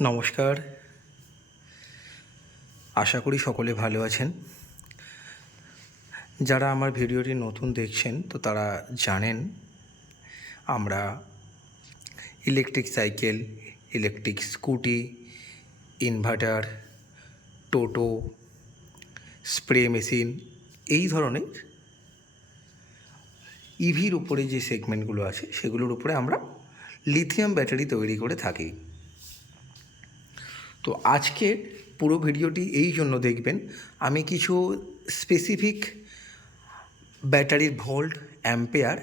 নমস্কার। আশা করি সকলে ভালো আছেন। যারা আমার ভিডিওটি নতুন দেখছেন, তো তারা জানেন, আমরা electric cycle electric scooty inverter toto spray machine এই ধরনের ইভির উপরে যে সেগমেন্টগুলো আছে, সেগুলোর উপরে আমরা লিথিয়াম ব্যাটারি তৈরি করে থাকি। তো আজকের পুরো ভিডিওটি এই জন্য দেখবেন, আমি কিছু স্পেসিফিক ব্যাটারির ভোল্ট অ্যাম্পেয়ার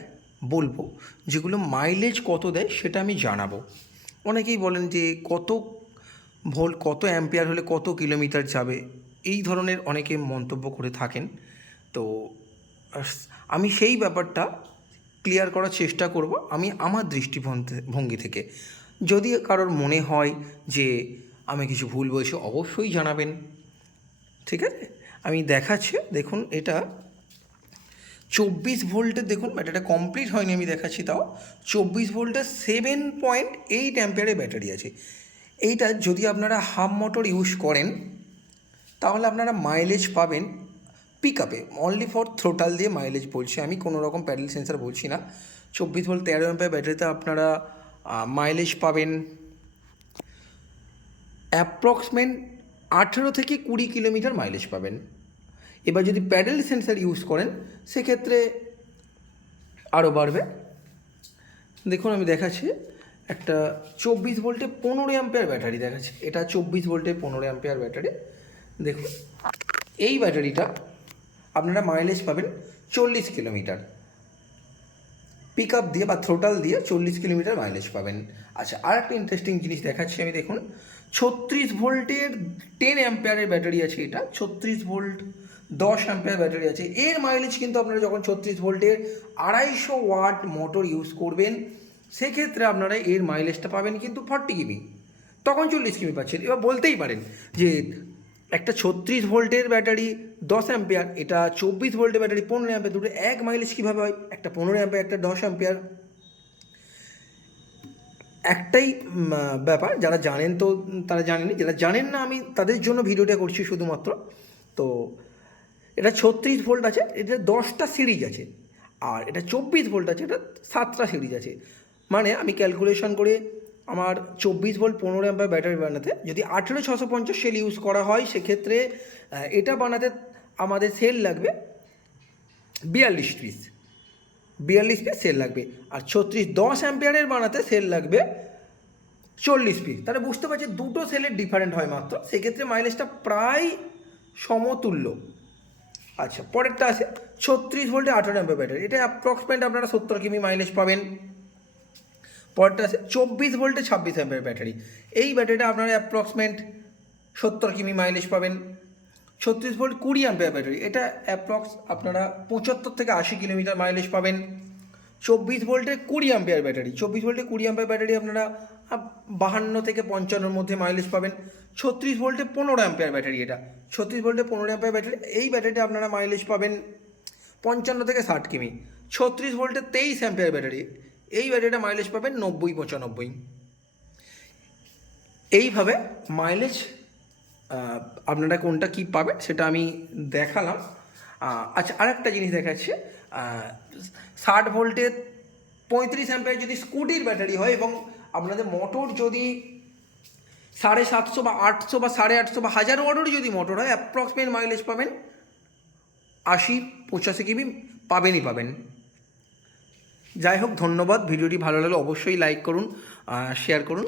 বলব, যেগুলো মাইলেজ কত দেয় সেটা আমি জানাব। অনেকেই বলেন যে কত ভোল্ট কত অ্যাম্পেয়ার হলে কত কিলোমিটার যাবে, এই ধরনের অনেকে মন্তব্য করে থাকেন। তো, আমি সেই ব্যাপারটা ক্লিয়ার করার চেষ্টা করব, আমি আমার দৃষ্টিভঙ্গি ভঙ্গি থেকে। যদি কারোর মনে হয় যে আমি কিছু ভুল বলছি, অবশ্যই জানাবেন। ঠিক আছে? আমি দেখাচ্ছি, দেখুন এটা। চব্বিশ ভোল্টের দেখুন, ব্যাটারিটা কমপ্লিট হয়নি, আমি দেখাচ্ছি তাও। চব্বিশ ভোল্টের সেভেন পয়েন্ট এইট অ্যাম্পিয়ারের ব্যাটারি আছে। এইটা যদি আপনারা হাফ মোটর ইউজ করেন, তাহলে আপনারা মাইলেজ পাবেন পিক আপে অনলি ফর থ্রোটাল দিয়ে মাইলেজ বলছি আমি, কোনো রকম প্যাডেল সেন্সার বলছি না। চব্বিশ ভোল্ট তেরো এম্পের ব্যাটারিতে আপনারা মাইলেজ পাবেন। অ্যাপ্রক্সিমেট আঠেরো থেকে কুড়ি কিলোমিটার মাইলেজ পাবেন। এবার যদি প্যাডেল সেন্সার ইউজ করেন, সেক্ষেত্রে আরও বাড়বে। দেখুন, আমি দেখাচ্ছি। একটা চব্বিশ ভোল্টে পনেরো অ্যাম্পেয়ার ব্যাটারি দেখাচ্ছি। এটা চব্বিশ ভোল্টে পনেরো অ্যাম্পেয়ার ব্যাটারি। দেখুন, এই ব্যাটারিটা আপনারা মাইলেজ পাবেন চল্লিশ কিলোমিটার। পিক আপ দিয়ে বা থ্রোটাল দিয়ে চল্লিশ কিলোমিটার মাইলেজ পাবেন। আচ্ছা আর একটা ইন্টারেস্টিং জিনিস দেখাচ্ছি আমি, দেখুন। ছত্রিশ ভোল্টের টেন অ্যাম্পেয়ারের ব্যাটারি আছে এটা, ছত্রিশ ভোল্ট, দশ অ্যাম্পেয়ার ব্যাটারি আছে। এর মাইলেজ কিন্তু আপনারা যখন ছত্রিশ ভোল্টের আড়াইশো ওয়াট মোটর ইউজ করবেন, সেক্ষেত্রে আপনারা এর মাইলেজটা পাবেন কিন্তু ফর্টি কিমি। তখন চল্লিশ কিমি পাচ্ছেন। এবার বলতেই পারেন যে একটা ছত্রিশ ভোল্টের ব্যাটারি দশ অ্যাম্পিয়ার, এটা চব্বিশ ভোল্টের ব্যাটারি পনেরো অ্যাম্পিয়ার, দুটো এক মাইলেজ কীভাবে হয়? একটা পনেরো অ্যাম্পিয়ার, একটা দশ অ্যাম্পিয়ার। একটাই ব্যাপার, যারা জানেন তো, তারা জানেনি, যারা জানেন না, আমি তাদের জন্য ভিডিওটা করছি শুধুমাত্র। তো, এটা ছত্রিশ ভোল্ট আছে, এটা দশটা সিরিজ আছে, আর এটা চব্বিশ ভোল্ট আছে, এটা সাতটা সিরিজ আছে। মানে আমি ক্যালকুলেশন করে আমার চব্বিশ ভোল্ট পনেরো অ্যাম্পার ব্যাটারি বানাতে। যদি আঠেরো ছশো পঞ্চাশ সেল ইউজ করা হয়, সেক্ষেত্রে এটা বানাতে আমাদের সেল লাগবে বিয়াল্লিশ পিস বিয়াল্লিশ পিস সেল লাগবে। আর ছত্রিশ দশ অ্যাম্পিয়ারের বানাতে সেল লাগবে চল্লিশ পিস তাহলে বুঝতে পারছি দুটো সেলের ডিফারেন্ট হয় মাত্র। সেক্ষেত্রে মাইলেজটা প্রায় সমতুল্য। আচ্ছা পরেরটা আছে। ছত্রিশ ভোল্টে আঠারো অ্যাম্পিয়ার ব্যাটারি এটা অ্যাপ্রক্সিমেট আপনারা সত্তর কিমি মাইলেজ পাবেন। পরেরটা আছে, চব্বিশ ভোল্টে ছাব্বিশ অ্যাম্পিয়ার ব্যাটারি। এই ব্যাটারিটা আপনারা অ্যাপ্রক্সিমেট সত্তর কিমি মাইলেজ পাবেন। ছত্রিশ ভোল্ট কুড়ি অ্যাম্পিয়ার ব্যাটারি। এটা অ্যাপ্রক্স আপনারা পঁচাত্তর থেকে আশি কিলোমিটার মাইলেজ পাবেন। চব্বিশ ভোল্টে কুড়ি অ্যাম্পিয়ার ব্যাটারি। চব্বিশ ভোল্টে কুড়ি অ্যাম্পিয়ার ব্যাটারি আপনারা বাহান্ন থেকে পঞ্চান্নর মধ্যে মাইলেজ পাবেন। ছত্রিশ ভোল্টে পনেরো অ্যাম্পিয়ার ব্যাটারি এটা। ছত্রিশ ভোল্টে পনেরো অ্যাম্পিয়ার ব্যাটারি। এই ব্যাটারিটা আপনারা মাইলেজ পাবেন পঞ্চান্ন থেকে ষাট কিমি। ছত্রিশ ভোল্টে তেইশ অ্যাম্পিয়ার ব্যাটারি। এই ব্যাটারিটা মাইলেজ পাবেন নব্বই পঁচানব্বই। এইভাবে মাইলেজ আপনারা কোনটা কি পাবেন সেটা আমি দেখালাম। আচ্ছা আরেকটা জিনিস দেখাচ্ছি। ষাট ভোল্টের পঁয়ত্রিশ অ্যাম্পিয়ার যদি স্কুটির ব্যাটারি হয় এবং আপনাদের মোটর যদি সাড়ে সাতশো বা আটশো বা সাড়ে আটশো বা হাজার ওয়াটের যদি মোটর হয় অ্যাপ্রক্সিমেট মাইলেজ পাবেন আশি পঁচাশি কিমি পাবেনই পাবেন। যাই হোক ধন্যবাদ। ভিডিওটি ভালো লাগলে অবশ্যই লাইক করুন শেয়ার করুন।